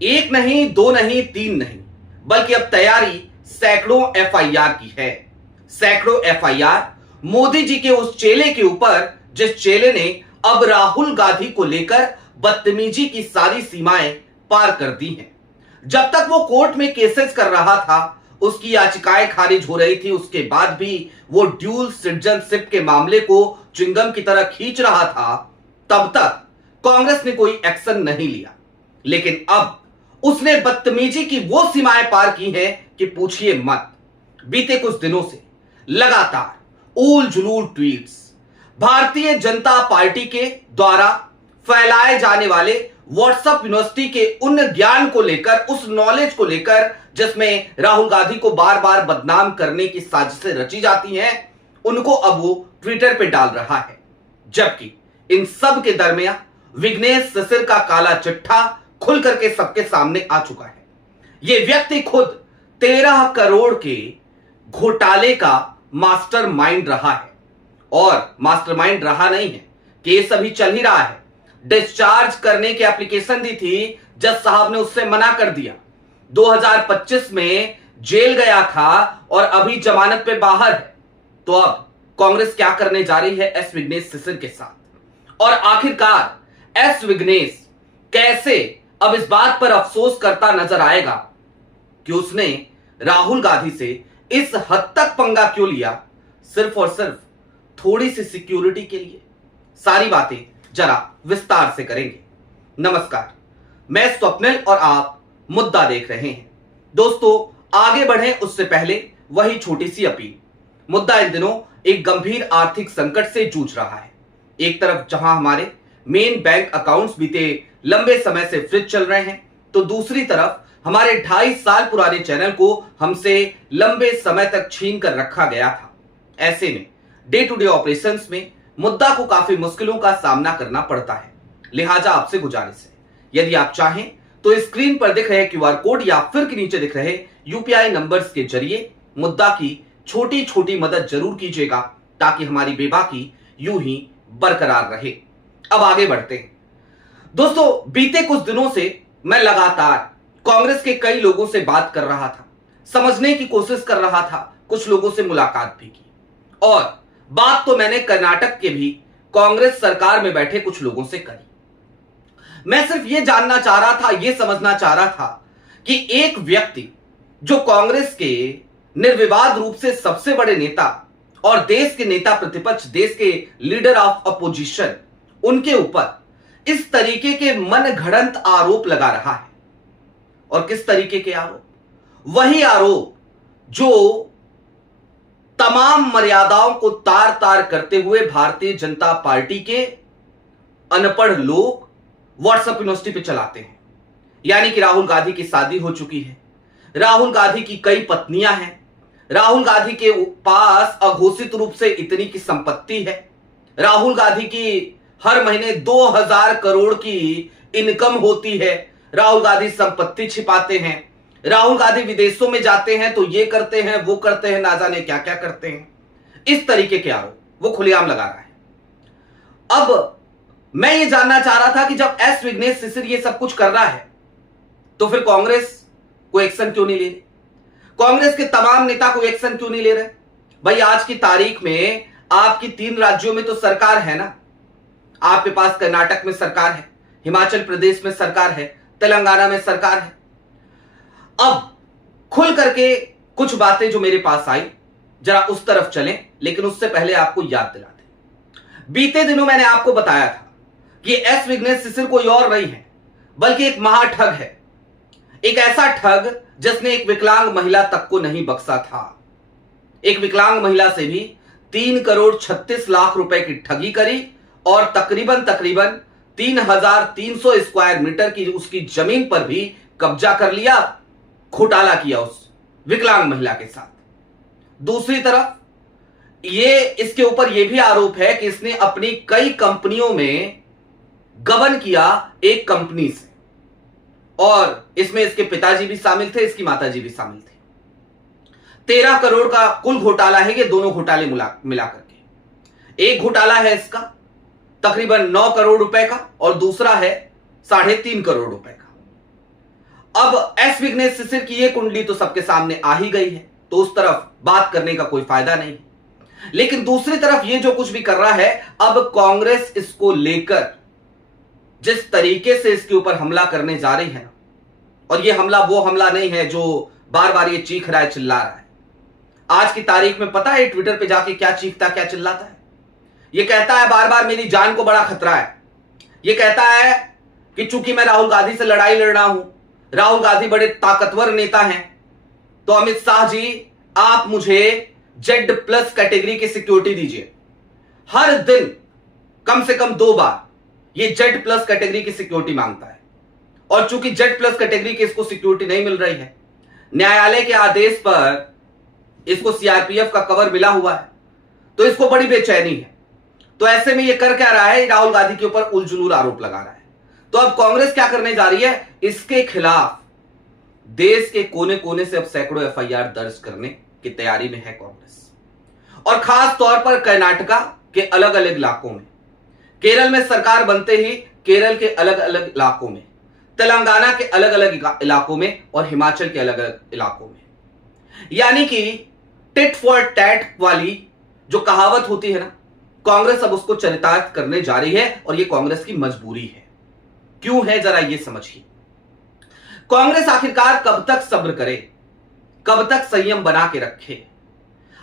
एक नहीं, दो नहीं, तीन नहीं, बल्कि अब तैयारी सैकड़ों एफआईआर की है। सैकड़ों एफआईआर मोदी जी के उस चेले के ऊपर जिस चेले ने अब राहुल गांधी को लेकर बदतमीजी की सारी सीमाएं पार कर दी हैं। जब तक वो कोर्ट में केसेस कर रहा था, उसकी याचिकाएं खारिज हो रही थी, उसके बाद भी वो ड्यूल सिटीजनशिप के मामले को च्युइंगम की तरह खींच रहा था, तब तक कांग्रेस ने कोई एक्शन नहीं लिया। लेकिन अब उसने बदतमीजी की वो सीमाएं पार की हैं कि पूछिए मत। बीते कुछ दिनों से लगातार ऊल जुलूल ट्वीट्स, भारतीय जनता पार्टी के द्वारा फैलाए जाने वाले व्हाट्सएप यूनिवर्सिटी के उन ज्ञान को लेकर, उस नॉलेज को लेकर जिसमें राहुल गांधी को बार बार बदनाम करने की साजिशें रची जाती हैं, उनको अब वो ट्विटर पे डाल रहा है। जबकि इन सब के दरमियान विघ्नेश सिसिर का काला चिट्ठा खुल करके सबके सामने आ चुका है। यह व्यक्ति खुद 13 करोड़ के घोटाले का मास्टरमाइंड रहा है, और मास्टरमाइंड रहा नहीं है, केस अभी चल ही रहा है। डिस्चार्ज करने की एप्लीकेशन दी थी, जज साहब ने उससे मना कर दिया। 2025 में जेल गया था और अभी जमानत पे बाहर है। तो अब कांग्रेस क्या करने जा रही है एस विघ्नेश सिसिर के साथ, और आखिरकार एस विघ्नेश कैसे अब इस बात पर अफसोस करता नजर आएगा कि उसने राहुल गांधी से इस हद तक पंगा क्यों लिया, सिर्फ और सिर्फ थोड़ी सी सिक्योरिटी के लिए। सारी बातें जरा विस्तार से करेंगे। नमस्कार, मैं स्वप्निल और आप मुद्दा देख रहे हैं। दोस्तों, आगे बढ़ें उससे पहले वही छोटी सी अपील। मुद्दा इन दिनों एक गंभीर आर्थिक संकट से जूझ रहा है। एक तरफ जहां हमारे मेन बैंक अकाउंट्स बीते लंबे समय से फ्रीज चल रहे हैं, तो दूसरी तरफ हमारे 2.5 साल पुराने चैनल को हमसे लंबे समय तक छीन कर रखा गया था। ऐसे में डे टू डे ऑपरेशंस में मुद्दा को काफी मुश्किलों का सामना करना पड़ता है। लिहाजा आपसे गुजारिश है, यदि आप चाहें तो स्क्रीन पर दिख रहे क्यूआर कोड या फिर के नीचे दिख रहे यूपीआई नंबर्स के जरिए मुद्दा की छोटी छोटी मदद जरूर कीजिएगा, ताकि हमारी बेबाकी यूं ही बरकरार रहे। अब आगे बढ़ते हैं। दोस्तों, बीते कुछ दिनों से मैं लगातार कांग्रेस के कई लोगों से बात कर रहा था, समझने की कोशिश कर रहा था, कुछ लोगों से मुलाकात भी की, और बात तो मैंने कर्नाटक के भी कांग्रेस सरकार में बैठे कुछ लोगों से करी। मैं सिर्फ यह जानना चाह रहा था, यह समझना चाह रहा था कि एक व्यक्ति जो कांग्रेस के निर्विवाद रूप से सबसे बड़े नेता और देश के नेता प्रतिपक्ष, देश के लीडर ऑफ अपोजिशन, उनके ऊपर इस तरीके के मनगढ़ंत आरोप लगा रहा है। और किस तरीके के आरोप? वही आरोप जो तमाम मर्यादाओं को तार तार करते हुए भारतीय जनता पार्टी के अनपढ़ लोग व्हाट्सएप यूनिवर्सिटी पे चलाते हैं। यानी कि राहुल गांधी की शादी हो चुकी है, राहुल गांधी की कई पत्नियां हैं, राहुल गांधी के पास अघोषित रूप से इतनी की संपत्ति है, राहुल गांधी की हर महीने 2000 करोड़ की इनकम होती है, राहुल गांधी संपत्ति छिपाते हैं, राहुल गांधी विदेशों में जाते हैं तो ये करते हैं, वो करते हैं, ना जाने क्या क्या करते हैं। इस तरीके के आरोप वो खुलेआम लगा रहा है। अब मैं ये जानना चाह रहा था कि जब एस विघ्नेश सिसिर ये सब कुछ कर रहा है, तो फिर कांग्रेस कोई एक्शन क्यों नहीं ले रही? कांग्रेस के तमाम नेता कोई एक्शन क्यों नहीं ले रहे? भाई, आज की तारीख में आपकी 3 राज्यों में तो सरकार है ना। आपके पास कर्नाटक में सरकार है, हिमाचल प्रदेश में सरकार है, तेलंगाना में सरकार है। अब खुल करके कुछ बातें जो मेरे पास आई, जरा उस तरफ चलें, लेकिन उससे पहले आपको याद दिला दें। बीते दिनों मैंने आपको बताया था कि एस विघ्नेश सिसिर कोई और नहीं है, बल्कि एक महाठग है। एक ऐसा ठग जिसने एक विकलांग महिला तक को नहीं बख्शा था। एक विकलांग महिला से भी 3 करोड़ 36 लाख रुपए की ठगी करी, और तकरीबन 3300 स्क्वायर मीटर की उसकी जमीन पर भी कब्जा कर लिया, घोटाला किया उस विकलांग महिला के साथ। दूसरी तरफ ये इसके ऊपर यह भी आरोप है कि इसने अपनी कई कंपनियों में गबन किया एक कंपनी से, और इसमें इसके पिताजी भी शामिल थे, इसकी माताजी भी शामिल थे। 13 करोड़ का कुल घोटाला है ये, दोनों घोटाले मिला करके। एक घोटाला है इसका तकरीबन 9 करोड़ रुपए का, और दूसरा है 3.5 करोड़ रुपए का। अब एस विघ्नेश शिशिर की ये कुंडली तो सबके सामने आ ही गई है, तो उस तरफ बात करने का कोई फायदा नहीं। लेकिन दूसरी तरफ ये जो कुछ भी कर रहा है, अब कांग्रेस इसको लेकर जिस तरीके से इसके ऊपर हमला करने जा रही है, और ये हमला वो हमला नहीं है जो बार बार ये चीख रहा है, चिल्ला रहा है। आज की तारीख में पता है ट्विटर पे जाके क्या चीखता क्या चिल्लाता है? ये कहता है बार बार मेरी जान को बड़ा खतरा है। ये कहता है कि चूंकि मैं राहुल गांधी से लड़ाई लड़ रहा हूं, राहुल गांधी बड़े ताकतवर नेता हैं, तो अमित शाह जी आप मुझे जेड प्लस कैटेगरी की सिक्योरिटी दीजिए। हर दिन कम से कम 2 बार ये जेड प्लस कैटेगरी की सिक्योरिटी मांगता है, और चूंकि जेड प्लस कैटेगरी की इसको सिक्योरिटी नहीं मिल रही है, न्यायालय के आदेश पर इसको सीआरपीएफ का कवर मिला हुआ है, तो इसको बड़ी बेचैनी है। तो ऐसे में ये कर क्या रहा है, राहुल गांधी के ऊपर उलझुलूर आरोप लगा रहा है। तो अब कांग्रेस क्या करने जा रही है, इसके खिलाफ देश के कोने कोने से अब सैकड़ों एफआईआर दर्ज करने की तैयारी में है कांग्रेस, और खास तौर पर कर्नाटका के अलग अलग इलाकों में, केरल में सरकार बनते ही केरल के अलग अलग इलाकों में, तेलंगाना के अलग अलग इलाकों में, और हिमाचल के अलग अलग इलाकों में। यानी कि टिट फॉर टैट वाली जो कहावत होती है ना, कांग्रेस अब उसको चरितार्थ करने जा रही है, और यह कांग्रेस की मजबूरी है। क्यों है जरा यह समझिए। कांग्रेस आखिरकार कब तक सब्र करे, कब तक संयम बना के रखे?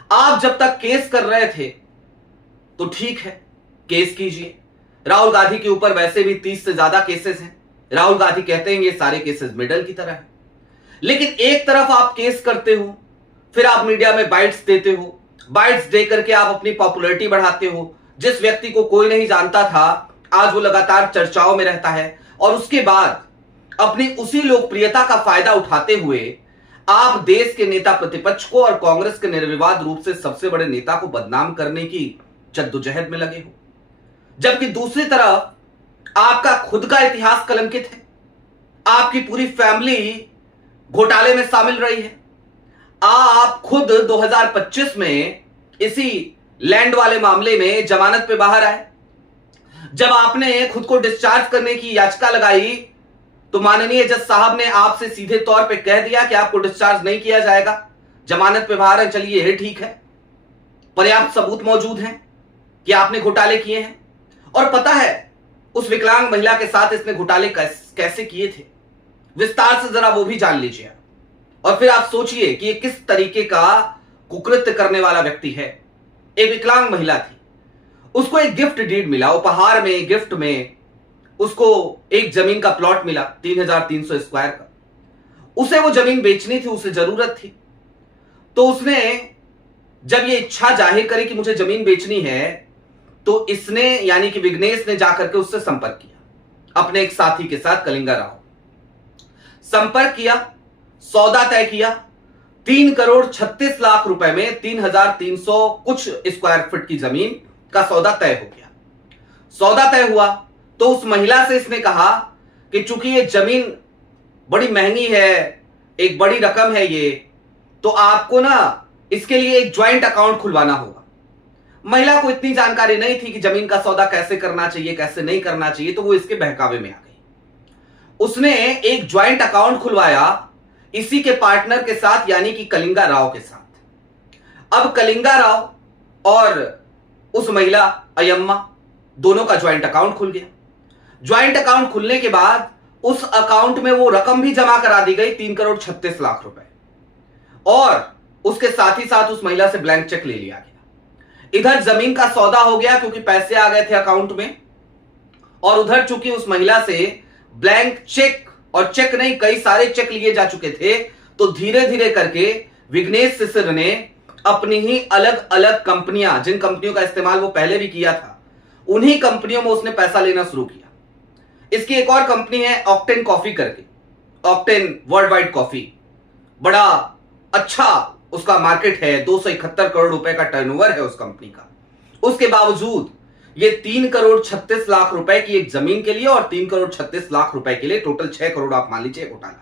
आप जब तक केस कर रहे थे तो ठीक है, केस कीजिए। राहुल गांधी के ऊपर वैसे भी 30 से ज्यादा केसेस हैं। राहुल गांधी कहते हैं ये सारे केसेस मेडल की तरह है। लेकिन एक तरफ आप केस करते हो, फिर आप मीडिया में बाइट्स देते हो, बाइट्स दे करके आप अपनी पॉपुलैरिटी बढ़ाते हो। जिस व्यक्ति को कोई नहीं जानता था, आज वो लगातार चर्चाओं में रहता है, और उसके बाद अपनी उसी लोकप्रियता का फायदा उठाते हुए आप देश के नेता प्रतिपक्ष को और कांग्रेस के निर्विवाद रूप से सबसे बड़े नेता को बदनाम करने की जद्दोजहद में लगे हो। जबकि दूसरी तरफ आपका खुद का इतिहास कलंकित है, आपकी पूरी फैमिली घोटाले में शामिल रही है। आप खुद 2025 में इसी लैंड वाले मामले में जमानत पे बाहर आए। जब आपने खुद को डिस्चार्ज करने की याचिका लगाई, तो माननीय जज साहब ने आपसे सीधे तौर पे कह दिया कि आपको डिस्चार्ज नहीं किया जाएगा, जमानत पे बाहर है, चलिए ये ठीक है, पर्याप्त सबूत मौजूद हैं कि आपने घोटाले किए हैं। और पता है उस विकलांग महिला के साथ इसने घोटाले कैसे किए थे, विस्तार से जरा वो भी जान लीजिए। और फिर आप सोचिए कि ये किस तरीके का कुकृत्य करने वाला व्यक्ति है। एक विकलांग महिला थी, उसको एक गिफ्ट डीड मिला, उपहार में, गिफ्ट में उसको एक जमीन का प्लॉट मिला 3300 स्क्वायर का। उसे वो जमीन बेचनी थी, उसे जरूरत थी। तो उसने जब ये इच्छा जाहिर करी कि मुझे जमीन बेचनी है, तो इसने यानी कि विघ्नेश ने जाकर के उससे संपर्क किया, अपने एक साथी के साथ, कलिंगा राव। संपर्क किया, सौदा तय किया। 3,36,00,000 रुपए में 3,300 कुछ स्क्वायर फीट की जमीन का सौदा तय हो गया। सौदा तय हुआ तो उस महिला से इसने कहा कि चूंकि ये जमीन बड़ी महंगी है, एक बड़ी रकम है ये, तो आपको ना इसके लिए एक ज्वाइंट अकाउंट खुलवाना होगा। महिला को इतनी जानकारी नहीं थी कि जमीन का सौदा कैसे करना चाहिए, कैसे नहीं करना चाहिए, तो वो इसके बहकावे में आ गई। उसने एक ज्वाइंट अकाउंट खुलवाया इसी के पार्टनर के साथ, यानी कि कलिंगा राव के साथ। अब कलिंगा राव और उस महिला अयम्मा दोनों का ज्वाइंट अकाउंट खुल गया। ज्वाइंट अकाउंट खुलने के बाद उस अकाउंट में वो रकम भी जमा करा दी गई, 3,36,00,000 रुपए, और उसके साथ ही साथ उस महिला से ब्लैंक चेक ले लिया गया। इधर जमीन का सौदा हो गया क्योंकि पैसे आ गए थे अकाउंट में, और उधर चूंकि उस महिला से ब्लैंक चेक, और चेक नहीं कई सारे चेक लिए जा चुके थे, तो धीरे धीरे करके विघ्नेश शिशिर ने अपनी ही अलग अलग कंपनियां, जिन कंपनियों का इस्तेमाल वो पहले भी किया था, उन्हीं कंपनियों में उसने पैसा लेना शुरू किया। इसकी एक और कंपनी है ऑक्टेन कॉफी करके, ऑक्टेन वर्ल्ड वाइड कॉफी, बड़ा अच्छा उसका मार्केट है, 271 करोड़ रुपए का टर्नओवर है उस कंपनी का। उसके बावजूद ये 3,36,00,000 रुपए की एक जमीन के लिए और 3,36,00,000 रुपए के लिए, टोटल 6 करोड़ आप मान लीजिए घोटाला,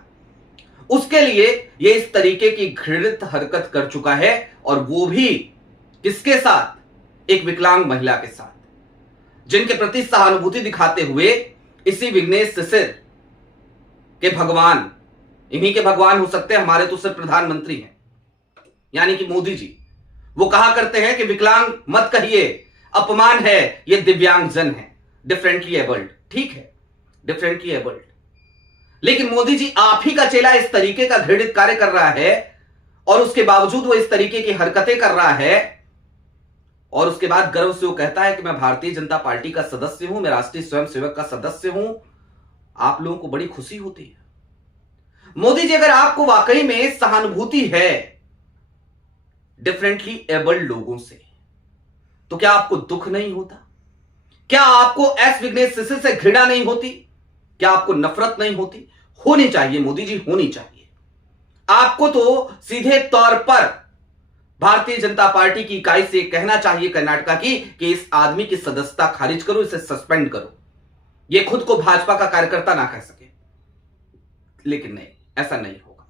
उसके लिए ये इस तरीके की घृणित हरकत कर चुका है। और वो भी किसके साथ? एक विकलांग महिला के साथ, जिनके प्रति सहानुभूति दिखाते हुए इसी विघ्नेश शिशिर के भगवान इन्हीं के भगवान हो सकते हैं, हमारे तो सिर्फ प्रधानमंत्री हैं, यानी कि मोदी जी। वो कहा करते हैं कि विकलांग मत कहिए, अपमान है, ये दिव्यांगजन है, डिफरेंटली एबल्ड। ठीक है, डिफरेंटली एबल्ड, लेकिन मोदी जी आप ही का चेला इस तरीके का घृणित कार्य कर रहा है और उसके बावजूद वो इस तरीके की हरकतें कर रहा है और उसके बाद गर्व से वो कहता है कि मैं भारतीय जनता पार्टी का सदस्य हूं, मैं राष्ट्रीय स्वयंसेवक का सदस्य हूं। आप लोगों को बड़ी खुशी होती है। मोदी जी, अगर आपको वाकई में सहानुभूति है डिफरेंटली एबल्ड लोगों से, तो क्या आपको दुख नहीं होता? क्या आपको एस विघ्नेश सिसर से घृणा नहीं होती? क्या आपको नफरत नहीं होती? होनी चाहिए मोदी जी, होनी चाहिए। आपको तो सीधे तौर पर भारतीय जनता पार्टी की इकाई से कहना चाहिए कर्नाटका की कि इस आदमी की सदस्यता खारिज करो, इसे सस्पेंड करो। यह खुद को भाजपा का कार्यकर्ता ना कह सके, लेकिन नहीं, ऐसा नहीं होगा,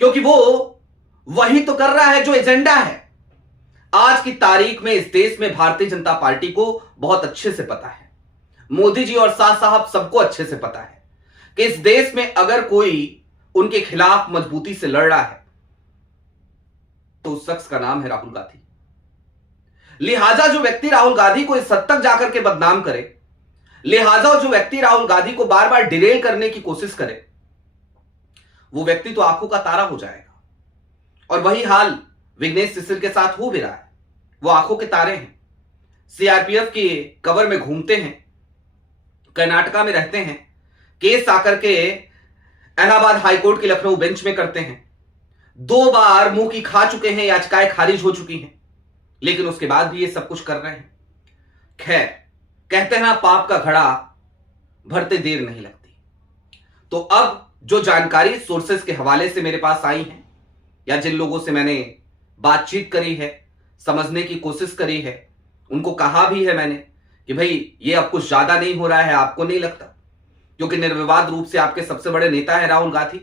क्योंकि वो वही तो कर रहा है जो एजेंडा है। आज की तारीख में इस देश में भारतीय जनता पार्टी को बहुत अच्छे से पता है, मोदी जी और शाह साहब सबको अच्छे से पता है कि इस देश में अगर कोई उनके खिलाफ मजबूती से लड़ रहा है तो उस शख्स का नाम है राहुल गांधी। लिहाजा जो व्यक्ति राहुल गांधी को इस हद तक जाकर के बदनाम करे, लिहाजा जो व्यक्ति राहुल गांधी को बार बार डिरेल करने की कोशिश करे, वो व्यक्ति तो आंखों का तारा हो जाएगा। और वही हाल विघ्नेश सिसर के साथ हो भी रहा है। वो आंखों के तारे हैं, सीआरपीएफ की कवर में घूमते हैं, कर्नाटका में रहते हैं, केस आकर के इलाहाबाद हाईकोर्ट की लखनऊ बेंच में करते हैं, 2 बार मुंह की खा चुके हैं, याचिकाएं खारिज हो चुकी हैं, लेकिन उसके बाद भी ये सब कुछ कर रहे हैं। खैर, कहते हैं ना, पाप का घड़ा भरते देर नहीं लगती। तो अब जो जानकारी सोर्सेस के हवाले से मेरे पास आई है, या जिन लोगों से मैंने बातचीत करी है, समझने की कोशिश करी है, उनको कहा भी है मैंने कि भाई ये अब कुछ ज्यादा नहीं हो रहा है, आपको नहीं लगता? क्योंकि निर्विवाद रूप से आपके सबसे बड़े नेता है राहुल गांधी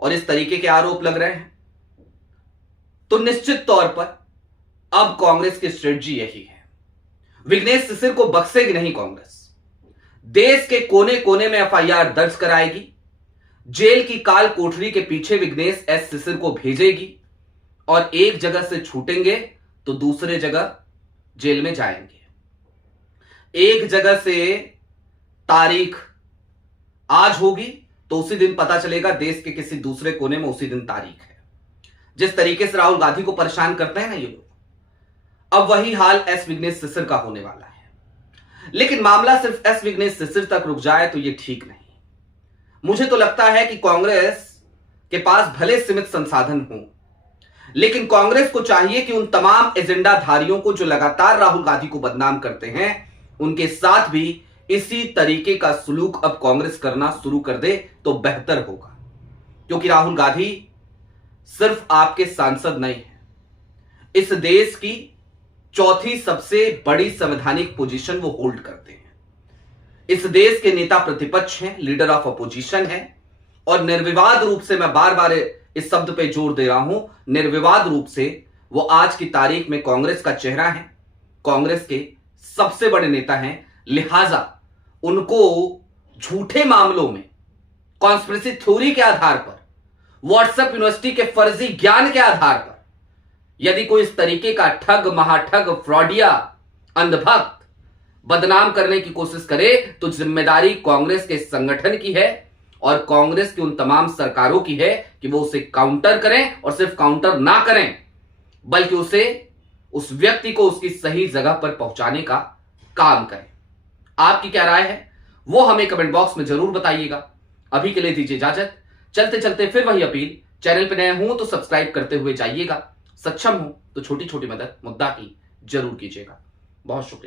और इस तरीके के आरोप लग रहे हैं, तो निश्चित तौर पर अब कांग्रेस की स्ट्रेटजी यही है। विघ्नेश सिसर को बख्शेगी नहीं कांग्रेस। देश के कोने कोने में एफआईआर दर्ज कराएगी, जेल की काल कोठरी के पीछे विघ्नेश एस सिसर को भेजेगी और एक जगह से छूटेंगे तो दूसरे जगह जेल में जाएंगे। एक जगह से तारीख आज होगी तो उसी दिन पता चलेगा देश के किसी दूसरे कोने में उसी दिन तारीख है। जिस तरीके से राहुल गांधी को परेशान करते हैं ना ये लोग, अब वही हाल एस विघ्नेश सिसर का होने वाला है। लेकिन मामला सिर्फ एस विघ्नेश सिसर तक रुक जाए तो ये ठीक नहीं। मुझे तो लगता है कि कांग्रेस के पास भले सीमित संसाधन हो, लेकिन कांग्रेस को चाहिए कि उन तमाम एजेंडाधारियों को जो लगातार राहुल गांधी को बदनाम करते हैं, उनके साथ भी इसी तरीके का सलूक अब कांग्रेस करना शुरू कर दे तो बेहतर होगा। क्योंकि राहुल गांधी सिर्फ आपके सांसद नहीं है, इस देश की चौथी सबसे बड़ी संवैधानिक पोजीशन वो होल्ड करते हैं। इस देश के नेता प्रतिपक्ष हैं, लीडर ऑफ अपोजिशन है, और निर्विवाद रूप से, मैं बार बार इस शब्द पे जोर दे रहा हूं, निर्विवाद रूप से वो आज की तारीख में कांग्रेस का चेहरा है, कांग्रेस के सबसे बड़े नेता हैं। लिहाजा उनको झूठे मामलों में कॉन्स्पिरेसी थ्योरी के आधार पर, व्हाट्सएप यूनिवर्सिटी के फर्जी ज्ञान के आधार पर यदि कोई इस तरीके का ठग, महाठग, फ्रॉडिया, अंधभक्त बदनाम करने की कोशिश करे तो जिम्मेदारी कांग्रेस के संगठन की है और कांग्रेस की उन तमाम सरकारों की है कि वो उसे काउंटर करें, और सिर्फ काउंटर ना करें बल्कि उसे, उस व्यक्ति को उसकी सही जगह पर पहुंचाने का काम करें। आपकी क्या राय है वो हमें कमेंट बॉक्स में जरूर बताइएगा। अभी के लिए दीजिए इजाजत। चलते चलते फिर वही अपील, चैनल पर नए हो तो सब्सक्राइब करते हुए जाइएगा, सक्षम हो तो छोटी छोटी मदद मुद्दा की जरूर कीजिएगा। बहुत शुक्रिया।